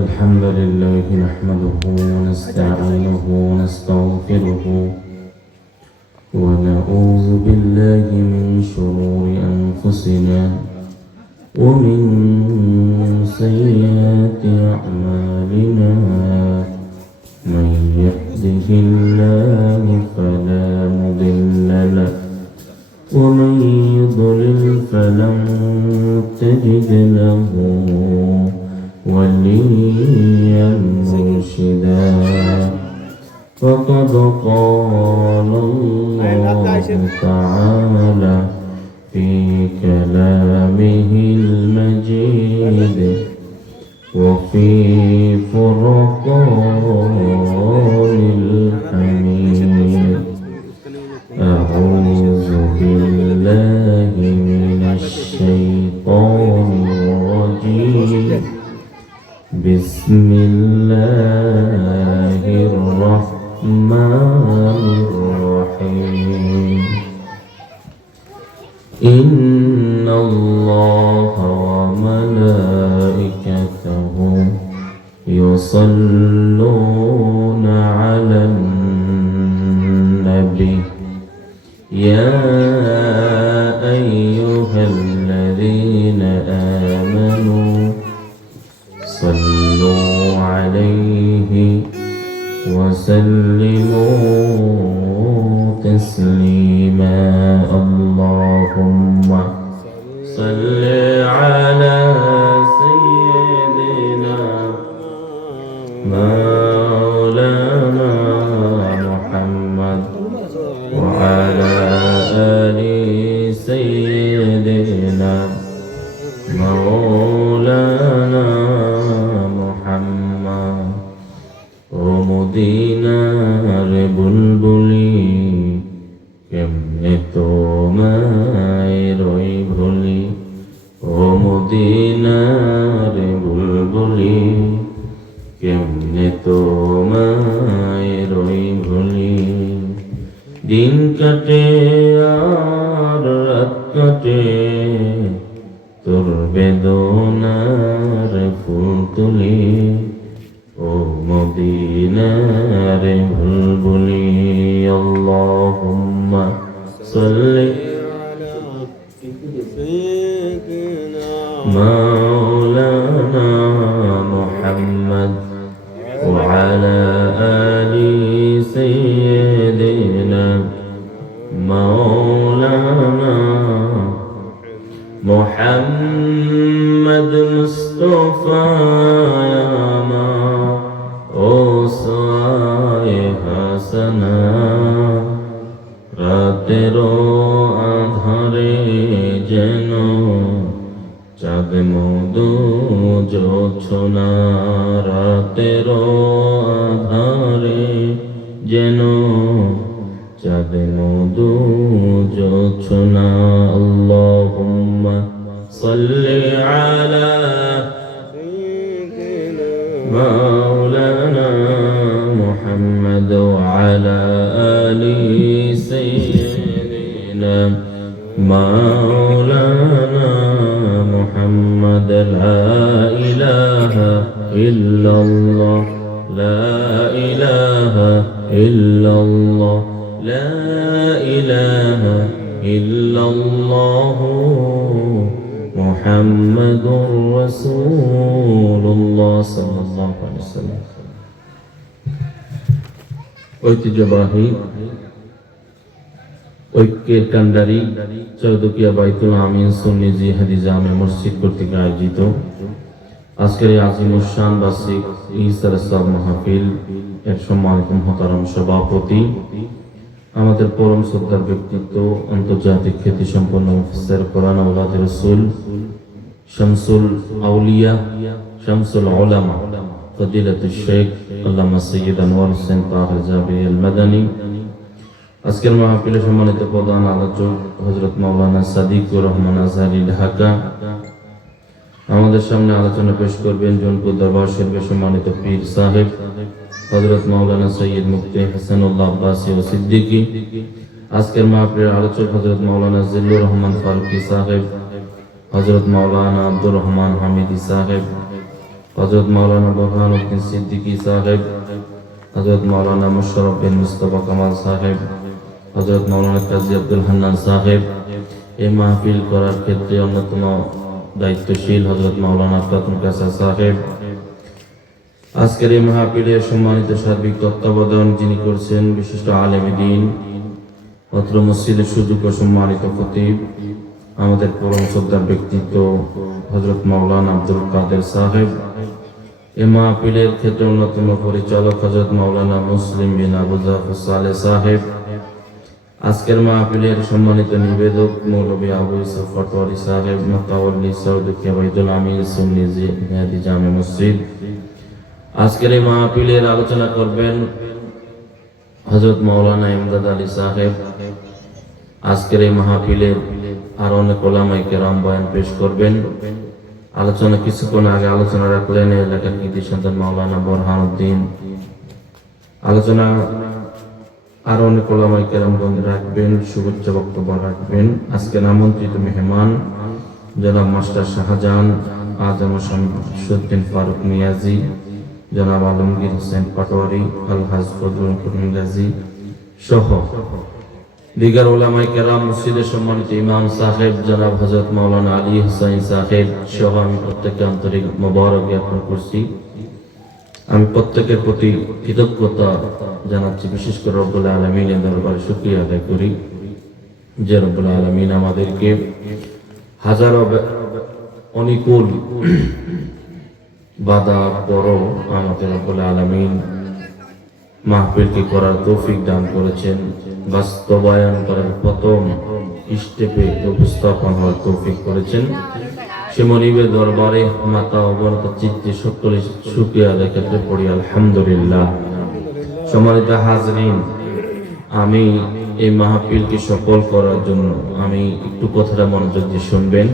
الحمد لله نحمده ونستعينه ونستغفره ونعوذ بالله من شرور أنفسنا ومن سيئات أعمالنا من يهده الله فلا مضل له ومن يضلل فلن تجد له وليا مرشدا فقد قال الله تعالى في كلامه المجيد وفي فرقان الحميد أعوذ بالله من الشيطان الرجيم بسم الله الرحمن الرحيم إن الله وملائكته يصلون على النبي يا أيها الذين آمنوا صلوا عليه وسلموا تسليما اللهم صل على سيدنا مولانا محمد وعلى آل سيدنا مولانا محمد ومدينار বুলবুলি কেমনে তোমায় রই ভুলি ও মদিনার বুলবুলি কেমনে তোমায় রই ভুলি দিন কাটে আর রাত কাটে তোর বেদনার ফুল তুলি ও মদিনার বুলবুলি আল্লাহুম্মা সাল্লি মাওলানা মুহাম্মদ ওয়া আলা আলি সাইয়্যিদিনা مولانا محمد مصطفى يا ما ওসায় হাসানা রাতেরও আধারে যেন চাঁদ মধু জোছনা রাতেরও আধারে যেন চাঁদ মধু জোছনা আল্লাহুম্মা সাল্লি আলা মাওলানা মুহাম্মদ ওয়া আলা আলি সাইয়্যিদিনা মাওলানা মুহাম্মদ লা ইলাহা ইল্লাল্লাহ লা ইলাহা ইল্লাল্লাহ لا إله إلا الله محمد رسول الله صلى الله عليه وسلم ঐতিহ্যবাহী ঐক্যের কান্ডারি চৌদকিয়া বাইতুল আমিন সুন্নি জিহাদি জামে মসজিদ কর্তৃক আয়োজিত আজকের এই আজিমুস শান বার্ষিক ইসার সাব মাহফিল এর সম্মানিত মুহতারাম সভাপতি আমাদের পরম শ্রদ্ধার ব্যক্তিত্ব আন্তর্জাতিক খ্যাতি সম্পন্ন মুফাসসির কোরআন আওলাদ রাসূল শামসুল আউলিয়া শামসুল উলামা ফজিলাতুশ শেখ আল্লামা সৈয়দ আনোয়ার হোসেন তাহের জাবির আল মাদানী আজকের মাহফিলে সম্মানিত প্রধান আলোচক হযরত মাওলানা সাদিকুর রহমান আজহারী ঢাকা আমাদের সামনে আলোচনা পেশ করবেন জনপুর দরবার শরীফের সম্মানিত পীর সাহেব হযরত মাওলানা সৈয়দ মুফতি হাসানুল্লাহ আব্বাসী ও সিদ্দিকী আজকের মাহফিলের আলোচক হযরত মাওলানা জিল্লুর রহমান ফারুকী সাহেব, হযরত মাওলানা আব্দুর রহমান হামিদি সাহেব, হযরত মাওলানা বুরহানুদ্দিন সিদ্দিকী সাহেব, হযরত মাওলানা মুশাররফ বিন মুস্তাফা কামাল সাহেব, হযরত মাওলানা কাজী আব্দুল হান্নান সাহেব। এই মাহফিল করার ক্ষেত্রে অন্যতম দায়িত্বশীল হযরত মাওলানা আফলাতুন কাসা সাহেব। আজকের এই মাহফিলের সম্মানিত সার্বিক তত্ত্বাবধান যিনি করছেন বিশিষ্ট আলেমে দ্বীন, অত্র মসজিদের সুযোগ্য সম্মানিত খতিব, আমাদের পরম শ্রদ্ধার ব্যক্তিত্ব হযরত মাওলানা আব্দুল কাদের সাহেব। এই মাহফিলের ক্ষেত্রে অন্যতম পরিচালক হযরত মাওলানা মুসলিম বিন আবু জাফর সালেহ সাহেব। আজকের মাহফিলের সম্মানিত নিবেদক মৌলভী আবু ইউসুফ পাটোয়ারী সাহেব, মুতাওয়াল্লি সৌদুকিয়া বাইতুল আমিন সুন্নি জিহাদি জামে মসজিদ। আজকের এই মাহফিলের আলোচনা করবেন হযরত মাওলানা ইমদাদ আলী সাহেব। আজকের এই মাহফিলের আর অনেক ওলামায়ে কেরাম বয়ান পেশ করবেন। আলোচনা কিছুক্ষণ আগে আলোচনা রাখলেন এলাকার কৃতি সন্তান মাওলানা বুরহানুদ্দিন। আলোচনা আর অনেক ওলামায়ে কেরাম রাখবেন, শুভেচ্ছা বক্তব্য রাখবেন। আজকের আমন্ত্রিত মেহমান জনাব মাস্টার শাহজাহান আজম শামসুদ্দিন ফারুক নিয়াজি, জনাব আলমগীর হোসেন পাটোয়ারী, আলহাজ ফজলুল করিম গাজী সহ দিগার ওলামায়ে কেরাম, মসজিদের সম্মানিত ইমাম সাহেব জনাব হযরত মাওলানা আলী হুসাইন সাহেব সহ আমি প্রত্যেককে আন্তরিক মোবারক জ্ঞাপন করছি। আমি প্রত্যেকের প্রতি কৃতজ্ঞতা জানাচ্ছি, বিশেষ করে রব্বুল আলামিনের দরবারে শুকরিয়া আদায় করি যে রব্বুল আলামিন আমাদেরকে হাজারো অনুকূল বাধা পরও আমাদের রব্বুল আলামিন মাহফিলকে করার তৌফিক দান করেছেন, বাস্তবায়ন করার প্রথম স্টেপে উপস্থাপন হওয়ার তৌফিক করেছেন। সে মনিবের দরবারে মাতা অবনত চিত্তে সকলে শুকরিয়া আদায় করতে পড়ি আলহামদুলিল্লাহ। সম্মানিত হাজরিন, আমি এই মাহফিলকে সফল করার জন্য আমি একটু কথাটা মনোযোগ দিয়ে শুনবেন,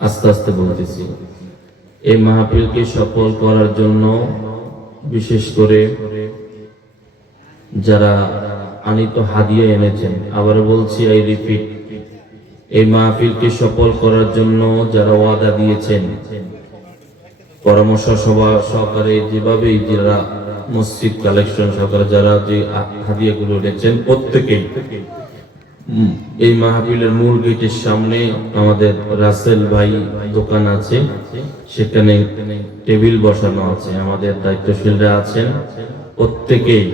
আস্তে আস্তে বলতেছি। এই মাহফিলকে সফল করার জন্য বিশেষ করে যারা আনিত হাদিয়া এনেছেন, আবার বলছি আই রিপিট, এই মাহফিলকে সফল করার জন্য যারা ওয়াদা দিয়েছেন, পরামর্শ সভা সহকারে যেভাবে যারা মসজিদ কালেকশন সহকারে যারা যে হাদিয়াগুলো এনেছেন, প্রত্যেকেই এই মাহফিলের মূল গেটের সামনে আমাদের রাসেল ভাই দোকান আছে, সেখানে টেবিল বসানো আছে, আমাদের দায়িত্বশীলরা আছেন। প্রত্যেকেই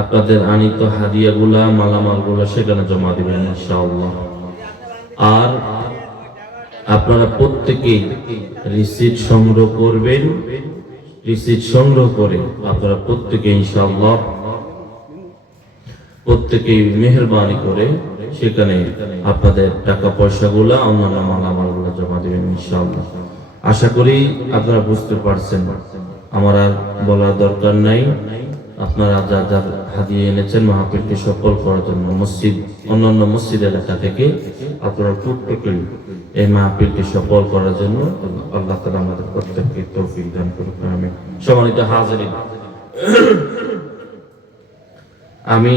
আপনাদের আনিত হাদিয়াগুলা মালামালগুলো সেখানে জমা দিবেন ইনশাআল্লাহ। আর আপনারা প্রত্যেকেই রিসিট সংগ্রহ করবেন। রিসিট সংগ্রহ করে আপনারা প্রত্যেকে ইনশাআল্লাহ প্রত্যেকেই মেহেরবানি করে সেখানে আপনাদের টাকা পয়সাগুলা অন্যান্য মালামালগুলো জমা দিবেন ইনশাআল্লাহ। আশা করি আপনারা বুঝতে পারছেন, আমার আর বলার দরকার নাই। আপনারা যা যা হাদিয়া এনেছেন মাহফিলকে সফল করার জন্য মসজিদ অন্যান্য মসজিদ এলাকা থেকে আপনারা প্রত্যেকেই এই মাহফিলকে সফল করার জন্য আল্লাহ তাআলা আমাদের প্রত্যেককে তৌফিক দান করুন, আমিন। সম্মানিত হাজিরিন, আমি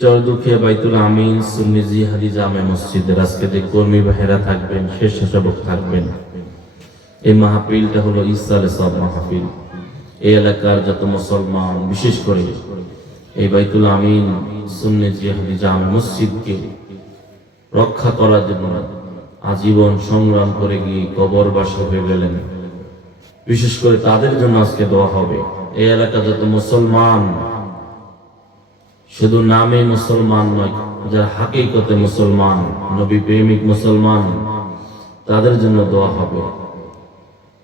চরদুখিয়া বাইতুল আমিন সুন্নি জিহাদি জামে মসজিদের আজকে যে কর্মী ভাইরা থাকবেন, স্বেচ্ছাসেবক থাকবেন, এই মাহফিলটা হলো ইসালে সব মাহফিল। এই এলাকার যত মুসলমান, বিশেষ করে এই বাইতুল আমিন সুন্নি জিহাদি জামে মসজিদকে রক্ষা করার জন্য আজীবন সংগ্রাম করে গিয়ে কবরবাসী হয়ে গেলেন, বিশেষ করে তাদের জন্য আজকে দোয়া হবে। এই এলাকা যত মুসলমান, শুধু নামে মুসলমান নয়, যারা হাকিকতে মুসলমান, নবী প্রেমিক মুসলমান, তাদের জন্য দোয়া হবে।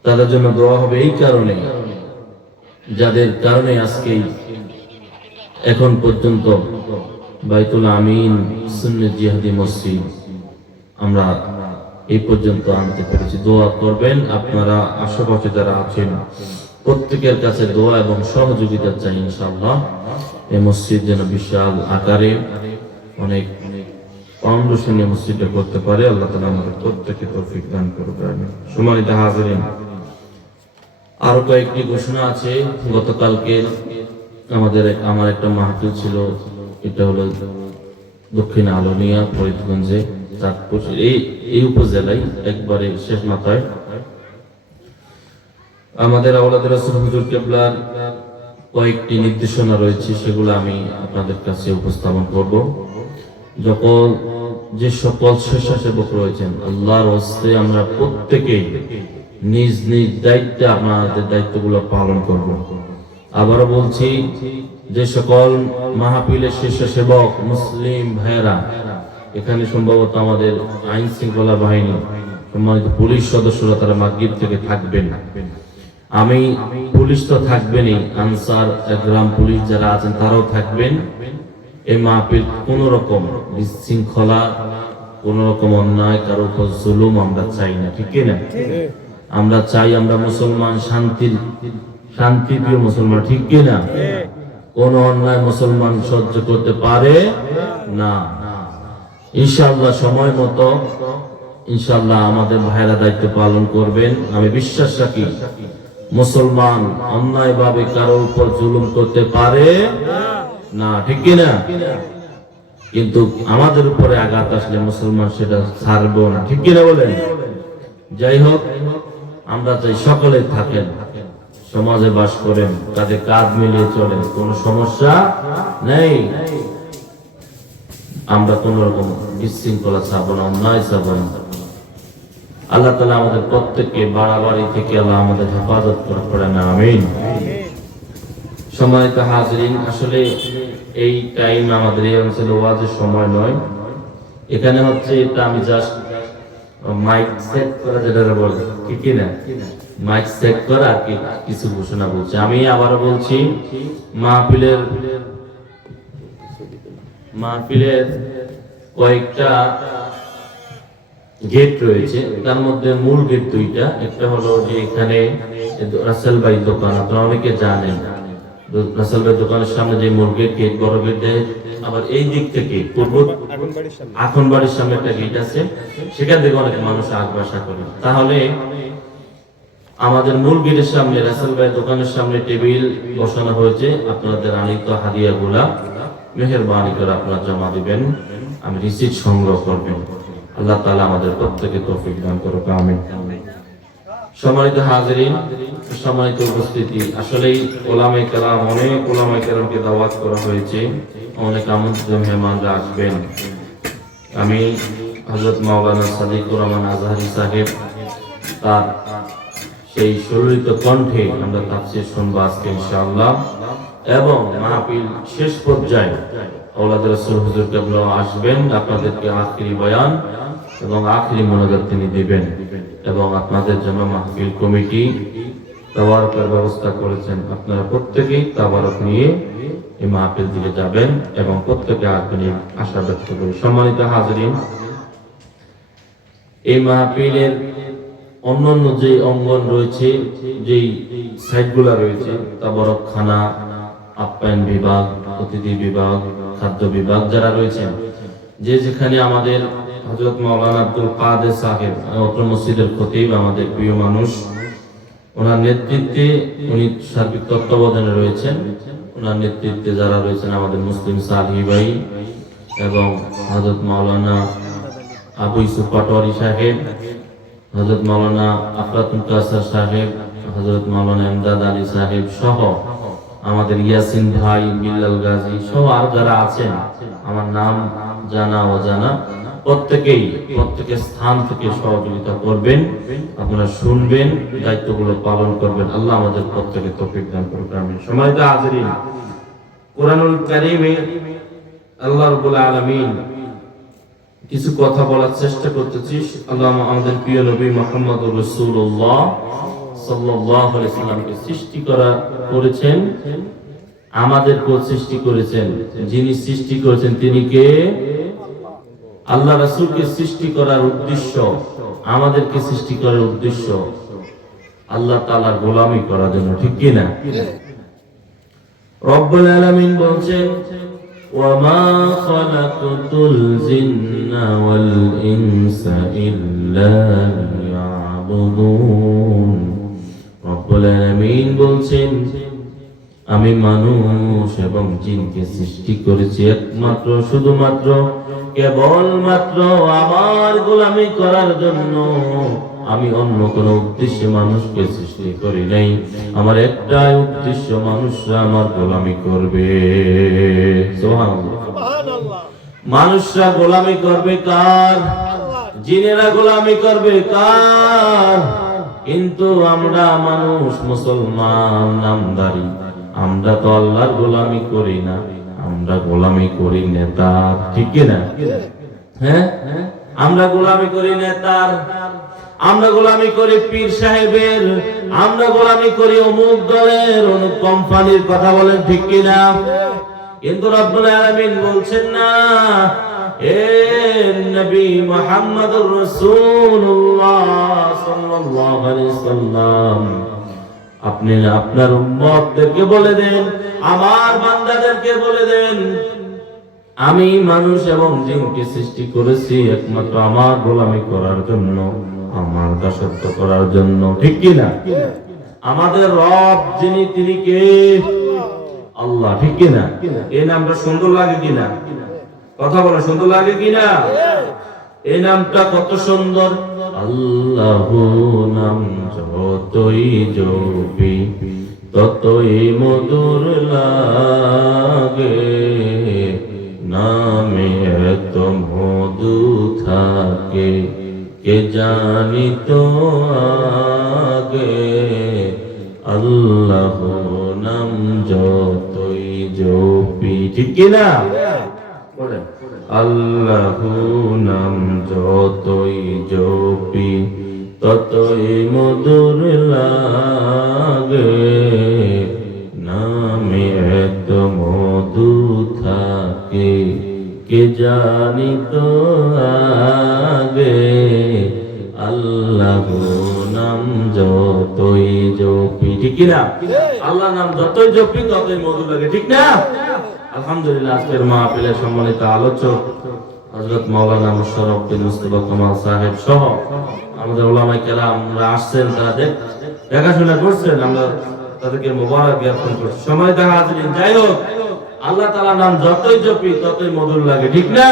তাদের জন্য দোয়া হবে এই কারণে, যাদের কারণে আজকে এখন পর্যন্ত বাইতুল আমিন সুন্নি জিহাদি মসজিদ আমরা এই পর্যন্ত আনতে পেরেছি। দোয়া করবেন আপনারা, আশেপাশে যারা আছেন প্রত্যেকের কাছে দোয়া এবং সহযোগিতা চাই ইনশাআল্লাহ। এই মসজিদ যেন বিশাল আকারে অনেক ফাউন্ডেশনে মসজিদটা করতে পারে, আল্লাহ তাআলা আমাদের প্রত্যেককে তৌফিক দান করুন, আমিন। সম্মানিত হাজিরিন, আরো কয়েকটি ঘোষণা আছে। গতকালকে আমার একটা মাহফিল ছিল, এটা হলো দক্ষিণ আলোনিয়া ফরিদগঞ্জে, চাঁদপুর এই উপজেলায় একবারে শেষ মাথায়। আমাদের আওলাদের রাসূল হুজুর কিবলার কয়েকটি নির্দেশনা রয়েছে, সেগুলো আমি আপনাদের কাছে উপস্থাপন করব। যখন যে সকল স্বেচ্ছাসেবক রয়েছেন, আল্লাহর ওয়াস্তে আমরা প্রত্যেকেই নিজ নিজ দায়িত্বে আমাদের দায়িত্বগুলো পালন করব। আবারও বলছি, যে সকল মাহফিলের স্বেচ্ছাসেবক মুসলিম ভাইয়েরা, এখানে সম্ভবত আমাদের আইন শৃঙ্খলা বাহিনী, সম্মানিত পুলিশ সদস্যরা, তারা মাগরিব থেকে থাকবেন। আমি পুলিশ তো থাকবেনই, আনসার গ্রাম পুলিশ যারা আছেন তারাও থাকবেন। এই মাহফিল কোন রকম বিশৃঙ্খলা, কোন রকম অন্যায়, কারো উপর জুলুম আমরা চাই না, ঠিক না? আমরা চাই আমরা মুসলমান শান্তিপ্রিয় মুসলমান, ঠিক না? কোন অন্যায় মুসলমান সহ্য করতে পারে না। ইনশাআল্লাহ সময় মতো ইনশাআল্লাহ আমাদের ভাইরা দায়িত্ব পালন করবেন। আমি বিশ্বাস রাখি মুসলমান অন্যায় ভাবে কারো উপর জুলুম করতে পারে না, ঠিক না? কিন্তু আমাদের উপরে আঘাত আসলে মুসলমান সেটা ছাড়বো না, ঠিক না বলেন? যাই হোক, আমরা চাই সকলে থাকেন, সমাজে বাস করেন, কাঁধে কাঁধ মিলিয়ে চলেন, কোনো সমস্যা নেই। আমরা কোন রকম বিশৃঙ্খলা চাবো না, অন্যায় চাবো না। আল্লাহ তাআলা আমাদের প্রত্যেককে বাড়াবাড়ি থেকে আল্লাহ আমাদের হেফাজত করে না, আমিন। সম্মানিত হাজিরিন, আসলে এই টাইম আমাদের এই অঞ্চলে ওয়াজের সময় নয়। এখানে হচ্ছে এটা আমি জাস্ট মাইক সেট করা, যেটা বলে, ঠিক না? মাইক সেট করা আর কি, কিছু ঘোষণা বলছি। আমি আবার বলছি, মাহফিলের কয়েকটা গেট রয়েছে, তার মধ্যে মূল গেট দুইটা। একটা হলো যে এখানে রাসেল ভাই দোকান, আপনারা অনেকে জানেন, রাসেল ভাই দোকানের সামনে যে মূল গেট, বড় গেট দেয়। আবার এই দিক থেকে পূর্ব আখনবাড়ির সামনে একটা গেট আছে, সেখান থেকে অনেক মানুষ আসা করে। তাহলে আমাদের মূল গেটের সামনে রাসেল ভাই দোকানের সামনে টেবিল বসানো হয়েছে। আপনাদের আনিত হাদিয়া গুলা মেহেরবানি করে আপনারা জমা দিবেন, আমি রিসিট সংগ্রহ করবেন। আল্লাহ তাআলা আমাদের প্রত্যেককে তৌফিক দান করুক, আমিন। সম্মানিত হাজিরিন, সম্মানিত উপস্থিতি, আসলেই ওলামায়ে কেরাম, অনেক ওলামায়ে কেরামকে দাওয়াত করা হয়েছে, অনেক আমন্ত্রিত মেহমানরা আসবেন। আমি হযরত মাওলানা সাদিকুর রহমান আজহারী সাহেব, তার সেই সুললিত কণ্ঠে আমরা তাফসীর শুনবো আজকে ইনশাআল্লাহ। এবং মাহফিল শেষ পর্যায়ে আওলাদ রাসূল হুজুর কিবলা আসবেন, আপনাদেরকে আখিরি বয়ান এবং আখিরি মোনাজাত তিনি দিবেন। এবং আপনাদের জন্য মাহফিল কমিটি তাবারকের ব্যবস্থা করেছেন, আপনারা প্রত্যেকেই তাবারক নিয়ে এই মাহফিল দিকে যাবেন এবং প্রত্যেকে আসবেন, আশা ব্যক্ত করি। সম্মানিত হাজিরিন, এই মাহফিলের অন্যান্য যে অঙ্গন রয়েছে, যেই সাইটগুলা রয়েছে, তাবারক খানা, আপ্যায়ন বিভাগ, অতিথি বিভাগ, খাদ্য বিভাগ, যারা রয়েছেন, যে যেখানে আমাদের হযরত মাওলানা আব্দুল কাদের সাহেব, অত্র মসজিদের খতিব, আমাদের প্রিয় মানুষ, ওনার নেতৃত্বে, উনি সার্বিক তত্ত্বাবধানে রয়েছেন। ওনার নেতৃত্বে যারা রয়েছেন, আমাদের মুসলিম সাহি ভাই এবং হযরত মাওলানা আবু ইউসুফ পাটোয়ারি সাহেব, হযরত মাওলানা আফরাতুল কাসার সাহেব, হযরত মাওলানা ইমদাদ আলী সাহেব সহ আমাদের ইয়াসিন ভাই, বিল্লাল গাজী সহ আর যারা আছেন, আমার নাম জানা অজানা, প্রত্যেকের স্থান থেকে সহযোগিতা করবেন, আপনারা শুনবেন, দায়িত্বগুলো পালন করবেন। আল্লাহ আমাদের প্রত্যেককে তৌফিক দান করুন, আমিন। সম্মানিত হাজিরিন, কোরআনুল কারীমে আল্লাহ রাব্বুল আলামিন কিছু কথা বলার চেষ্টা করতেছি। আল্লাহ আমাদের প্রিয় নবী মুহাম্মদুর রাসূলুল্লাহ সাল্লাল্লাহু আলাইহি সাল্লামকে সৃষ্টি করেছেন, আমাদেরকেও সৃষ্টি করেছেন। যিনি সৃষ্টি করেছেন তিনি কে? আল্লাহ। রাসূলকে সৃষ্টি করার উদ্দেশ্য, আমাদেরকে সৃষ্টি করার উদ্দেশ্য আল্লাহ তাআলার গোলামি করার জন্য, ঠিক কি না? রব্বুল আলামিন বলেন, وَمَا خَلَقْتُ الْجِنَّ وَالْإِنسَ إِلَّا لِيَعْبُدُونِ। রব্বুল আলামিন বলেন, আমি মানুষ এবং জিনকে সৃষ্টি করেছি একমাত্র, শুধুমাত্র, কেবলমাত্র আমার গোলামি করার জন্য। আমি অন্য কোনো উদ্দেশ্যে মানুষকে সৃষ্টি সৃষ্টি করি নাই। আমার একটাই উদ্দেশ্য, মানুষরা আমার গোলামি করবে। সুবহানাল্লাহ। মানুষরা গোলামি করবে কার? জিনেরা গোলামি করবে কার? কিন্তু আমরা মানুষ, মুসলমান নামধারী, আমরা তো আল্লাহর গোলামি করি না, আমরা গোলামি করি নেতার। ঠিক কি না? হ্যাঁ, আমরা গোলামি করি নেতার, আমরা গোলামি করি পীর সাহেবের, আমরা গোলামি করি অমুক দলের, অমুক কোম্পানির। কথা বলেন ঠিক কি না? কিন্তু রব্বুল আলামিন বলছেন না, এ নবী মুহাম্মদুর রাসূলুল্লাহ সাল্লাল্লাহু আলাইহি সাল্লাম, আপনি আপনার উম্মতদেরকে বলে দেন, আমার বান্দাদেরকে বলে দেন, আমি মানুষ এবং জিনকে সৃষ্টি করেছি একমাত্র আমার গোলামি করার জন্য, আমার দাসত্ব করার জন্য। ঠিক কি না? আমাদের রব যিনি, তিনি কে? আল্লাহ। ঠিক কি না? এই নামটা সুন্দর লাগে কিনা? কথা বলে সুন্দর লাগে কিনা? এই নামটা কত সুন্দর। আল্লাহু নাম যতই জপি ততই মধুর লাগে, নামে এত মধু থাকে কে জানিত আগে। আল্লাহু নাম যতই জপি। ঠিক কি না? আল্লাহু নাম যতই জপি ততই মধুর লাগে, নামে এত মধু থাকে কে জানিত আগে। আল্লাহু নাম যতই জপি। ঠিক না? আল্লাহ নাম যতই জপি ততই মধুর লাগে। ঠিক না? আলহামদুলিল্লাহ, আজকের মাহফিলের সম্মানিত আলোচক হযরত মাওলানা মুশাররফ বিন মুস্তাফা কামাল সাহেব সহ আমাদের উলামায়ে কেরামরা আসছেন, তারা দেখাশোনা করছেন, আমরা তাদেরকে মোবারক জ্ঞাপন করছি। সময় দেখা হাজিরিন, যাই হোক, আল্লাহ তাআলা নাম যতই জপি ততই মধুর লাগে। ঠিক না?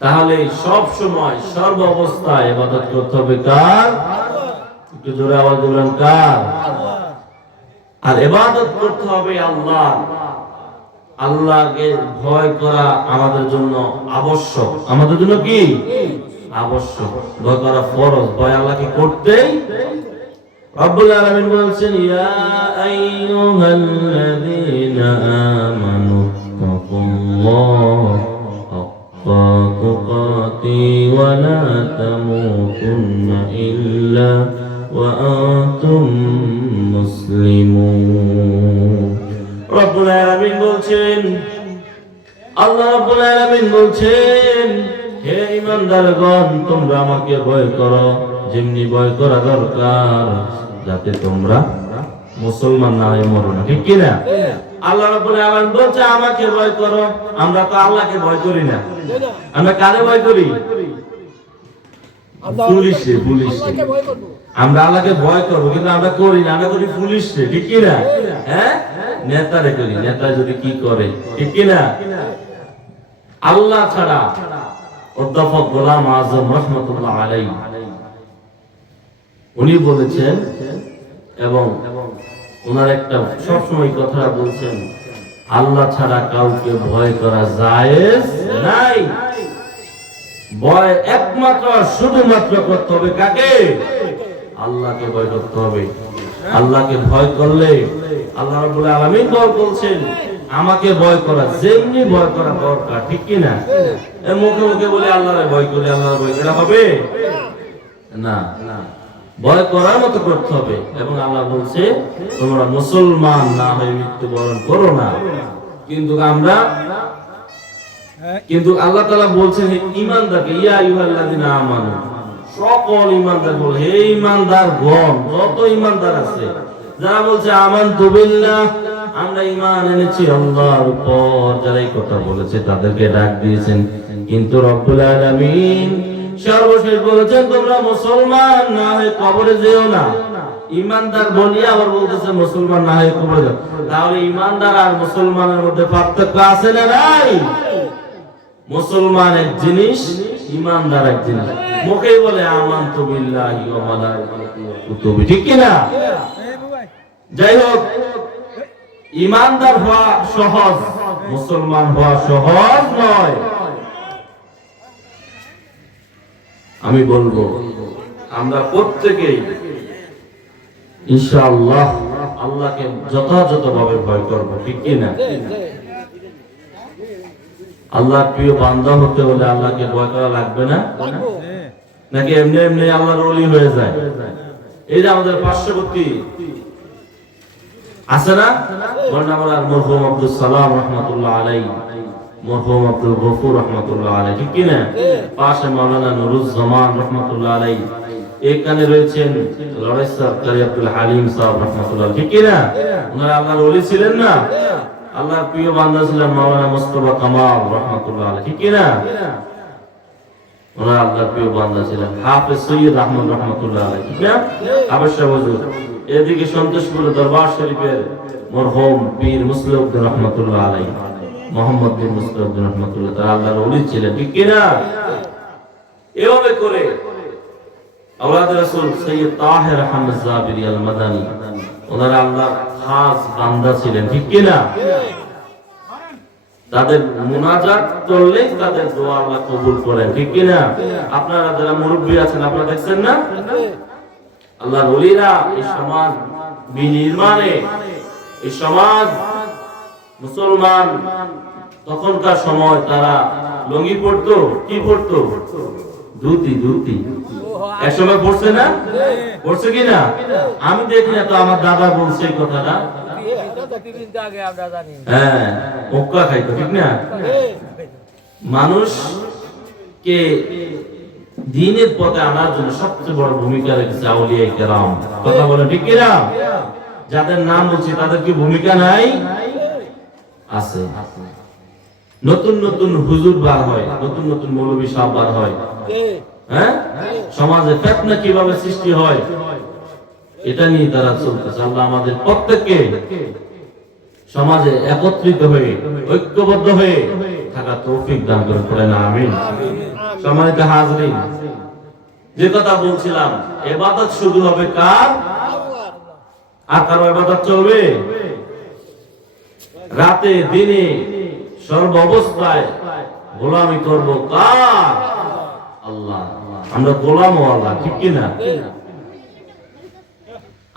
তাহলে সব সময় সর্ব অবস্থায় ইবাদত করতে হবে কার? একটু জোরে আওয়াজ বলেন, কার? আর ইবাদত করতে হবে আল্লাহ। আল্লাহকে ভয় করা আমাদের জন্য আবশ্যক। আমাদের জন্য কি আবশ্যক? ভয় করা ফরজ, ভয় আল্লাহকে করতেই। রব্বুল আলামিন বলেছেন, ইয়া আইয়ুহাল্লাযীনা আমানু তাকুল্লাহ হাক্কা তুকাতি ওয়া লা তামুতুন্না ইল্লা ওয়া আনতুম মুসলিমুন। রব্বুল আলামিন বলছেন, আল্লাহ রব্বুল আলামিন বলছেন, হে ঈমানদারগণ, তোমরা আমাকে ভয় করো যেমনি ভয় করা দরকার, যাতে তোমরা মুসলমান না হয়ে মরো না। ঠিক কি না? আল্লাহ রাব্বুল আলামিন বলছে আমাকে ভয় করো। আমরা তো আল্লাহকে ভয় করি না, আমরা কারে ভয় করি? পুলিশে। আমরা আল্লাহকে ভয় করবো, কিন্তু আমরা করি না, আমরা করি পুলিশে। ঠিক কি না? হ্যাঁ, নেতারে করি। নেতা যদি কি করে, ঠিক কি না? আল্লাহ ছাড়া অধ্যাপক গোলাম আজম রহমতুল্লাহ আলাইহি উনি বলেছেন, এবং ওনার একটা সবসময় কথা বলছেন, আল্লাহ ছাড়া কাউকে ভয় করা জায়েজ নাই। ভয় একমাত্র শুধুমাত্র করতে হবে কাকে? আল্লাহকে ভয় করতে হবে। আল্লাহকে ভয় করলে আল্লাহ রাব্বুল আলামিন বলছেন আমাকে ভয় করা, যেমনি ভয় করা দরকার। ঠিক কি না? মুখে মুখে বলে আল্লাহরে ভয় করি, আল্লাহর ভয় করা হবে না। ভয় করার মতো করতে হবে। এবং আল্লাহ বলছে তোমরা মুসলমান না হয়ে মৃত্যুবরণ করো না। কিন্তু আল্লাহ তাআলা বলছেন ঈমানদারকে, ইয়া আইয়ুহাল্লাযিনা আমানু, সকল ঈমানদার বলে, হে ঈমানদারগণ, যত ঈমানদার আছে যারা বলছে আমানতু বিল্লাহ, আমরা ঈমান এনেছি আল্লাহর উপর, যারা এই কথা বলেছে তাদেরকে ডাক দিয়েছেন। কিন্তু রব্বুল আলামিন সর্বশেষ বলেছেন তোমরা মুসলমান না হয়ে কবরে যেও না। ঈমানদার বলিয়া আবার বলতেছে মুসলমান না হয়ে কবরে যাও। তাহলে ঈমানদার আর মুসলমানের মধ্যে পার্থক্য আছে না নাই? মুসলমান এক জিনিস, ইমানদার এক জিনিস। মুখে বলে আমানতু বিল্লাহি ওয়া মালাইকাতিহি ওয়া কুতুবি, ঠিক কি না? যাই হোক, ইমানদার হওয়া সহজ, মুসলমান হওয়া সহজ নয়। আমি বলবো আমরা প্রত্যেকেই ইনশাআল্লাহ আল্লাহকে যথাযথভাবে ভয় করব, ঠিক কি না? আল্লাহর প্রিয় বান্দা হতে হলে আল্লাহকে ভয় করা লাগবে না? নাকি এমনি এমনি আল্লাহর ওলি হয়ে যায়? এই যে আমাদের পার্শ্ববর্তী আছে না বর্ণামলার মরহুম আব্দুল সালাম রাহমাতুল্লাহ আলাইহি, মরহুম আব্দুল গফুর রাহমাতুল্লাহ আলাইহি, ঠিক কি না? পাশে মাওলানা নুরুজ্জামান রাহমাতুল্লাহ আলাইহি, এখানে রয়েছেন লড়াই সাহেব কারি আব্দুল হালিম সাহেব রাহমাতুল্লাহ, ঠিক কি না? ওনারা আল্লাহর ওলি ছিলেন না? আল্লাহর প্রিয় বান্দা ছিলেন মাওলানা মুস্তাফা কামাল রাহমাতুল্লাহ আলাইহি, ঠিক কি না? ওনারা আল্লাহর প্রিয় বান্দা ছিলেন। হাফেজ সৈয়দ আহমদ রাহমাতুল্লাহ আলাইহি, ঠিক না? অবশ্যই হুজুর। এদিকে সন্তোষপুর দরবার শরীফের মরহুম পীর মুসলিউদ্দিন রাহমাতুল্লাহ আলাইহি, মোহাম্মদ বিন মুসলিউদ্দিন রাহমাতুল্লাহ, তারা আল্লাহর ওলি ছিলেন, ঠিক কি না? এভাবে করে আওলাদ রাসূল সৈয়দ তাহের আহমদ জাবিরি আল মাদানী, ওনারা আল্লাহর খাস বান্দা ছিলেন, ঠিক কি না? তাদের মুনাজাত করলে তাদের দোয়া আল্লাহ কবুল করেন, ঠিক কি না? আপনারা যারা মুরব্বী আছেন আপনারা দেখছেন না, আল্লাহর ওলিরা এই সমাজ বিনির্মাণে, এই সমাজ মুসলমান তখনকার সময় তারা লুঙ্গি পরতো, কি পরতো? ধুতি, ধুতি। এক সময় পড়ছে না? পড়ছে কি না? আমি দেখি না তো, আমার দাদা বলছে এই কথাটা। হ্যাঁ, মক্কা খাইতো, ঠিক না? মানুষকে দ্বীনের পথে আনার জন্য সবচেয়ে বড় ভূমিকা রেখেছে আউলিয়া কেরাম, কথা বলেন, ঠিক কি না? যাদের নাম বলছি তাদের কি ভূমিকা নাই? আছে। নতুন নতুন হুজুর বার হয়, নতুন নতুন মৌলবী সাহেব বার হয়, হ্যাঁ? সমাজে ফিতনা কিভাবে সৃষ্টি হয় এটা নিয়ে তারা চলতেছে। আল্লাহ আমাদের প্রত্যেককে সমাজে একত্রিত হয়ে ঐক্যবদ্ধ হয়ে থাকা তৌফিক দান করে, পড়েন আমিন। সম্মানিত হাজরিন, যে কথা বলছিলাম, ইবাদত শুরু হবে কার? আর কারো ইবাদত চলবে? রাতে দিনে সর্ব অবস্থায় গোলামি করব কার? আল্লাহ। আমরা গোলাম ও আল্লাহ, ঠিক কি না?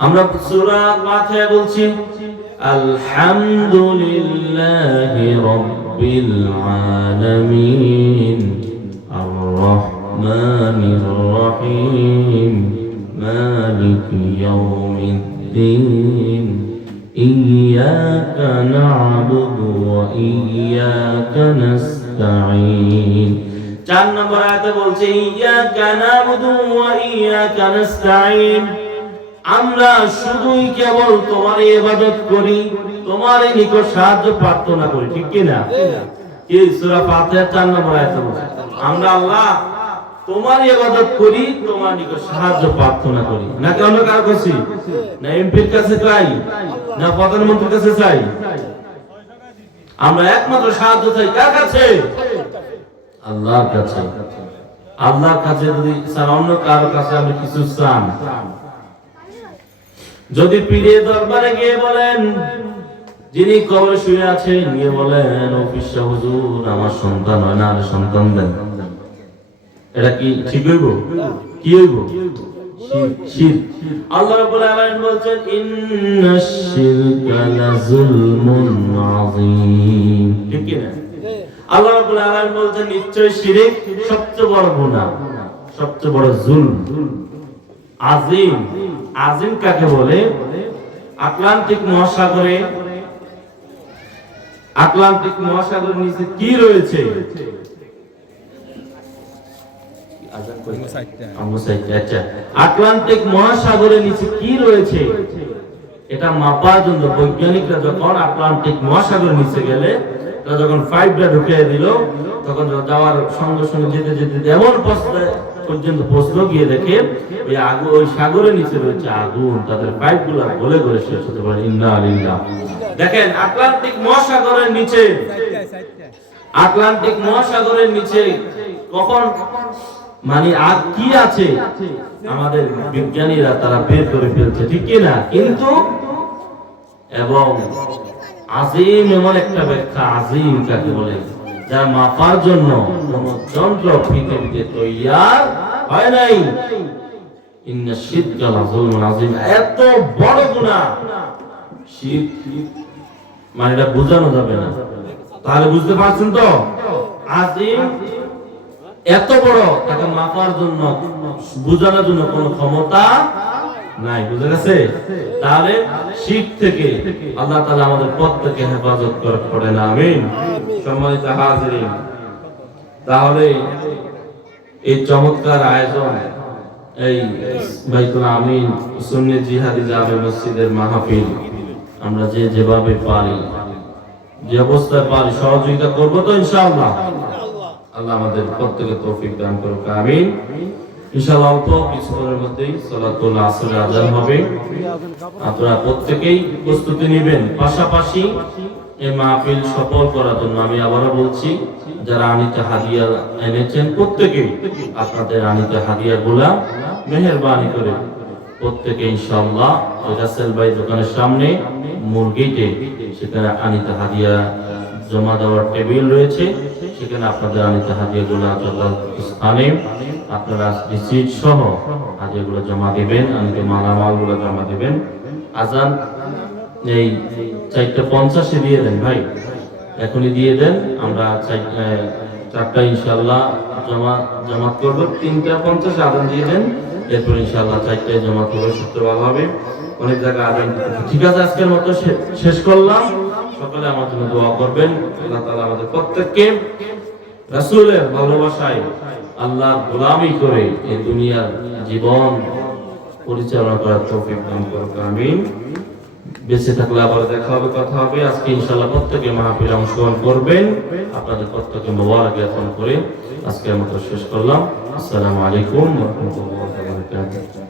আমরা সূরা ফাতিহা বলছি আলহামদুলিল্লাহি রাব্বিল আলামিন আর রহমানির রহিম মালিকি ইয়াউমিদ্দিন ইয়্যাকা না'বুদু ওয়া ইয়্যাকা নাস্তাঈন। 4 নম্বর আয়াতে বলছে ইয়্যাকা না'বুদু ওয়া ইয়্যাকা নাস্তাঈন, আমরা শুধুই কেবল তোমার ইবাদত করি, তোমার নিকট সাহায্য প্রার্থনা করি, ঠিক কি না? এই সূরা ফাতিহা 4 নম্বর আয়াতে বলছে আমরা আল্লাহ তোমার ইবাদত করি, তোমার নিকট সাহায্য প্রার্থনা করি। না অন্য কারো কাছে, না এমপির কাছে চাই, না প্রধানমন্ত্রীর কাছে চাই, আমরা একমাত্র সাহায্য চাই কার কাছে? আল্লাহর কাছে। আল্লাহর কাছে যদি স্যার অন্য কারো কাছে আপনি কিছু চান, যদি পীরের দরবারে গিয়ে বলেন, যিনি কবরে শুয়ে আছেন, গিয়ে বলেন অফিস হুজুর আমার সন্তান হয় না, আর সন্তান দেন, এটা কি ঠিক হইব? কি হইব? শিরক। আল্লাহ রাব্বুল আলামিন বলেন ইন্নাশ শিরকা লাযুলমুন আযীম, ঠিক কি না? আল্লাহ রাব্বুল আলামিন বলেন নিশ্চয় শিরক সবচেয়ে বড় গুনাহ, সবচেয়ে বড় জুলম। আযীম, আযীম কাকে বলে? আটলান্টিক মহাসাগরের নিচে কি রয়েছে? আটলান্টিক মহাসাগরের নিচে কি রয়েছে এটা মাপার জন্য বৈজ্ঞানিকরা যখন আটলান্টিক মহাসাগরের নিচে গেলে, যখন পাইপটা ঢুকিয়ে দিল, তখন যাওয়ার সঙ্গে সঙ্গে যেতে যেতে এমন পর্যন্ত পৌঁছলো, গিয়ে দেখে ওই সাগরের নিচে রয়েছে আগুন, তাদের পাইপগুলো গলে গলে শেষ হতে পারে। ইন্না লিল্লাহ। দেখেন আটলান্টিক মহাসাগরের নিচে আটলান্টিক মহাসাগরের নিচে কখন মানে আর কি আছে আমাদের বিজ্ঞানীরা তারা বের করে ফেলছে, ঠিক কি না? কিন্তু এবং আজিম এমন একটা ব্যাখ্যা, আজিম কাকে বলে, যা মাপার জন্য কোন যন্ত্র পৃথিবীতে তৈয়ার হয় নাই। ইন্না শিরকা লাযুলমুন আযীম, এত বড় গুনাহ শিরক, মানে এটা বোঝানো যাবে না। তাহলে বুঝতে পারছেন তো, আজিম এত বড়, তাকে মাপার জন্য বোঝানোর জন্য কোনো ক্ষমতা নাই। বুঝে গেছে? তাহলে শিরক থেকে আল্লাহ তাআলা আমাদের প্রত্যেককে হেফাজত করেন, আমিন। সম্মানিত হাজিরিন, তাহলে এই চমৎকার আয়োজন, এই বাইতুল আমিন সুন্নি জিহাদি জামে মসজিদের মাহফিল, আমরা যেভাবে পারি, যে অবস্থায় পারি সহযোগিতা করব তো ইনশাআল্লাহ। আল্লাহ আমাদের প্রত্যেককে তৌফিক দান করুক, আমিন। ইনশাআল্লাহ অল্প কিছুক্ষণের মধ্যেই সালাতুল আসরের আযান হবে। আপনারা প্রত্যেকেই প্রস্তুতি নেবেন। পাশাপাশি এই মাহফিল সফল করার জন্য আমি আবারও বলছি, যারা আনিত হাদিয়া এনেছেন প্রত্যেকেই আপনাদের আনিত হাদিয়াগুলা মেহেরবানি করে প্রত্যেকে ইনশাআল্লাহ রাসেল ভাই দোকানের সামনে মূল গেটে, সেখানে আনিত হাদিয়া জমা দেওয়ার টেবিল রয়েছে, সেখানে আপনাদের আনিত হাদিয়াগুলা স্থানে আপনারা রিসিট সহ হাদিয়াগুলো জমা দিবেন, আনিত মালামালগুলো জমা দিবেন। আজান এই 4:50 দিয়ে দেন ভাই, এখনই দিয়ে দেন। আমরা 4টা ইনশাআল্লাহ জমা করব। 3:50 আজান দিয়ে দেন, এরপর ইনশাআল্লাহ 4টায় জমা করব, সূত্র ভালো হবে। অনেক জায়গায় আজান, ঠিক আছে। আজকের মতো শেষ করলাম। সকলে আমার জন্য দোয়া করবেন। আল্লাহ তাআলা আমাদের প্রত্যেককে রাসূলের ভালোবাসায় আল্লাহর গোলামি করে এই দুনিয়ার জীবন পরিচালনা করার তৌফিক দান করুন, আমিন। বেঁচে থাকলে আবার দেখা হবে, কথা হবে। আজকে ইনশাআল্লাহ প্রত্যেকে মাহফিলে অংশগ্রহণ করবেন। আপনাদের প্রত্যেককে মোবারক জ্ঞাপন করে আজকের মতো শেষ করলাম। আসসালামু আলাইকুম ওয়া রাহমাতুল্লাহি ওয়া বারাকাতুহু।